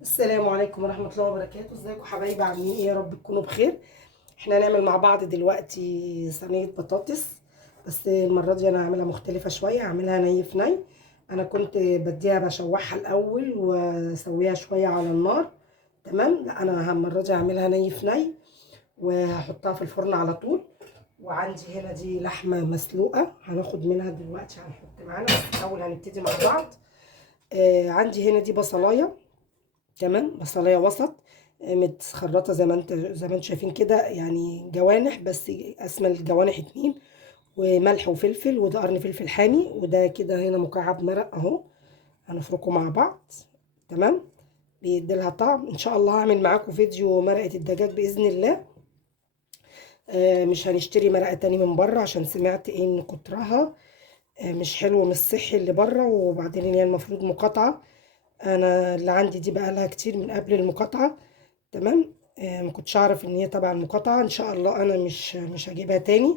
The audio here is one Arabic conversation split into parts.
السلام عليكم ورحمة الله وبركاته. ازيكم حبايبي؟ عاملين ايه؟ يا رب تكونوا بخير. احنا هنعمل مع بعض دلوقتي صينية بطاطس، بس المرة دي انا هعملها مختلفة شوية، هعملها ني في ني. انا كنت بديها بشوحها الاول واسويها شوية على النار. تمام. لا، انا المرة دي هعملها ني في ني وهحطها في الفرن على طول. وعندي هنا دي لحمة مسلوقة هناخد منها دلوقتي، هنحط معانا، بس الاول هنبتدي مع بعض. عندي هنا دي بصلاية. تمام، بصلايه وسط، متخرطه زي ما انتم شايفين كده، يعني جوانح بس، اسمى الجوانح اتنين. وملح وفلفل، وده قرن فلفل حامي، وده كده هنا مكعب مرق اهو. هنفركه مع بعض. تمام. بيديلها طعم. ان شاء الله هعمل معاكم فيديو مرقه الدجاج باذن الله. مش هنشتري مرقه تاني من بره، عشان سمعت ان كترها مش حلو، مش صحي اللي بره، وبعدين هي المفروض مقاطعه. انا اللي عندي دي بقالها كتير من قبل المقاطعه. تمام. ما كنتش اعرف ان هي تبع المقاطعه. ان شاء الله انا مش هجيبها تاني.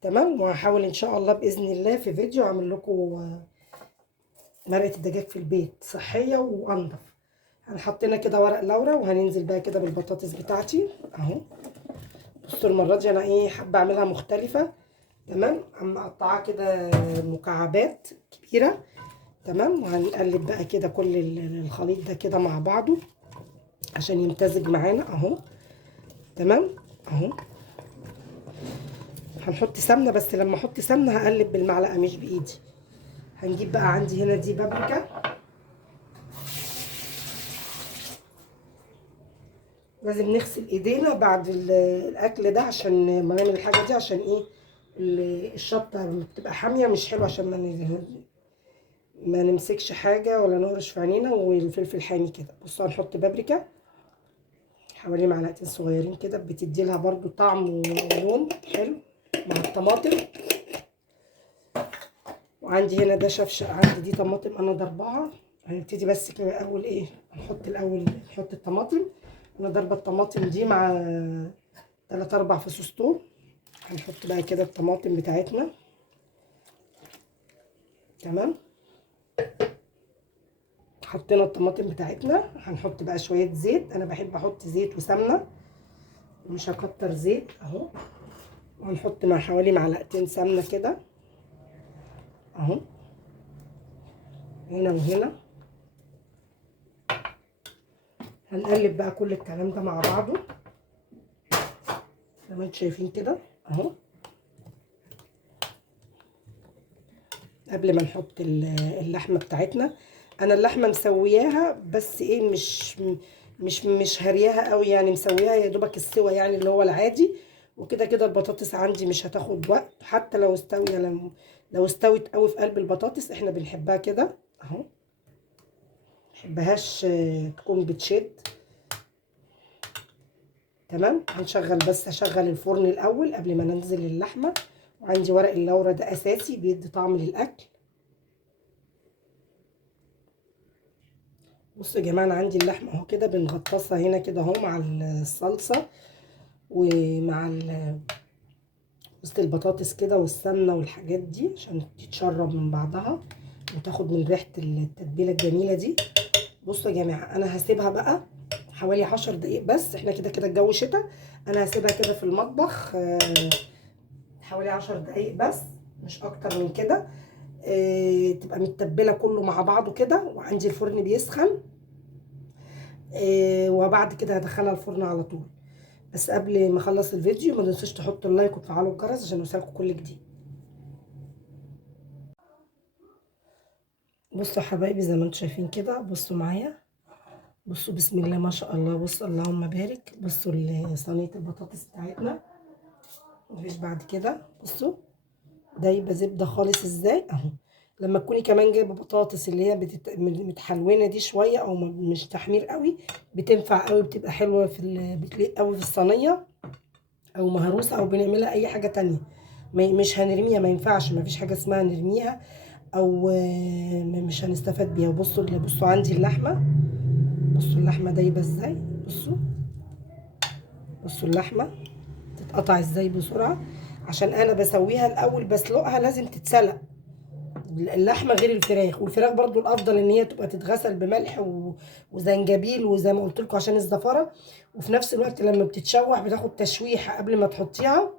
تمام. وهحاول ان شاء الله باذن الله في فيديو اعمل لكم مرقه الدجاج في البيت صحيه وانضف. هنحطنا كده ورق لورا، وهننزل بقى كده بالبطاطس بتاعتي اهو. بصوا المره دي انا ايه، حابه اعملها مختلفه. تمام. عم مقطعاها كده مكعبات كبيره. تمام. وهنقلب بقى كده كل الخليط ده كده مع بعضه عشان يمتزج معانا اهو. تمام اهو. هنحط سمنه، بس لما احط سمنه هقلب بالمعلقه مش بايدي. هنجيب بقى، عندي هنا دي بابريكا. لازم نغسل ايدينا بعد الاكل ده، عشان ما نعمل الحاجه دي، عشان ايه؟ الشطه لما بتبقى حاميه مش حلوه، عشان ما نمسكش حاجه ولا نقرش في عينينا. والفلفل حامي كده. بصوا هنحط بابريكا حوالي معلقتين صغيرين كده، بتدي لها برده طعم ولون حلو مع الطماطم. وعندي هنا ده شفشق، عندي دي طماطم انا ضرباها. هنبتدي بس كده اول ايه، نحط الطماطم. انا ضربه الطماطم دي مع 3 4 فصوص توم. هنحط بقى كده الطماطم بتاعتنا. تمام. حطينا الطماطم بتاعتنا، هنحط بقى شويه زيت. انا بحب احط زيت وسمنه، مش هكتر زيت اهو. وهنحط مع حوالي معلقتين سمنه كده اهو، هنا وهنا. هنقلب بقى كل الكلام ده مع بعضه زي ما انتم شايفين كده اهو. قبل ما نحط اللحمه بتاعتنا، انا اللحمه مسوياها، بس ايه، مش هرياها قوي، يعني مسوياها يا دوبك السوا يعني اللي هو العادي. وكده كده البطاطس عندي مش هتاخد وقت، حتى لو استوي، لو استوت قوي في قلب البطاطس احنا بنحبها كده اهو. محبهاش تكون بتشد. تمام. هشغل الفرن الاول قبل ما ننزل اللحمه. وعندي ورق اللورا ده اساسي، بيدي طعم للاكل. بصوا يا جماعه، انا عندي اللحمه اهو كده بنغطسها هنا كده اهو مع الصلصه، ومع وسط البطاطس كده والسمنه والحاجات دي، عشان تتشرب من بعضها وتاخد من ريحه التتبيله الجميله دي. بصوا يا جماعه، انا هسيبها بقى حوالي 10 دقايق بس. احنا كده كده الجو شتاء. انا هسيبها كده في المطبخ حوالي 10 دقايق بس، مش اكتر من كده. تبقى متبله كله مع بعضه كده. وعندي الفرن بيسخن. وبعد كده هدخلها الفرن على طول. بس قبل ما اخلص الفيديو، ما تنسوش تحطوا اللايك وتفعلوا الجرس عشان يوصلكم كل جديد. بصوا يا حبايبي، زي ما انتم شايفين كده، بصوا معايا. بصوا بسم الله ما شاء الله، بصوا اللهم بارك. بصوا صينيه البطاطس بتاعتنا، مفيش بعد كده. بصوا ده يبقى زبده خالص ازاي اهو. لما تكوني كمان جايبه بطاطس اللي هي متحلونه دي شويه، او مش تحمير قوي، بتنفع قوي، بتبقى حلوه بتليق قوي في الصينيه، او مهروسه، او بنعملها اي حاجه تانية. مش هنرميها، ما ينفعش، ما فيش حاجه اسمها نرميها، او مش هنستفاد بيها. بصوا عندي اللحمه. بصوا اللحمه دايبه ازاي. بصوا. بصوا اللحمه تتقطع ازاي بسرعه، عشان انا بسويها الاول، بسلقها لازم تتسلق. اللحمه غير الفراخ، والفراخ برضو الافضل ان هي تبقى تتغسل بملح وزنجبيل وزي ما قلت لكم عشان الزفاره. وفي نفس الوقت لما بتتشوح بتاخد تشويحه قبل ما تحطيها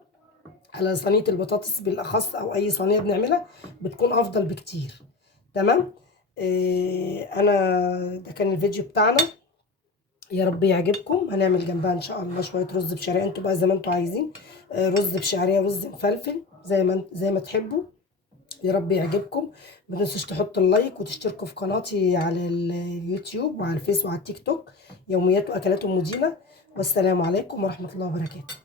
على صينيه البطاطس بالاخص، او اي صينيه بنعملها بتكون افضل بكتير. تمام. انا ده كان الفيديو بتاعنا، يا رب يعجبكم. هنعمل جنبها ان شاء الله شويه رز بشعريه، انتوا بقى زي ما انتوا عايزين، رز بشعريه، رز مفلفل، زي ما تحبوا. يا رب يعجبكم. ما تنسوش تحطوا اللايك وتشتركوا في قناتي على اليوتيوب وعلى الفيس وعلى التيك توك، يوميات واكلات ام دينا. والسلام عليكم ورحمه الله وبركاته.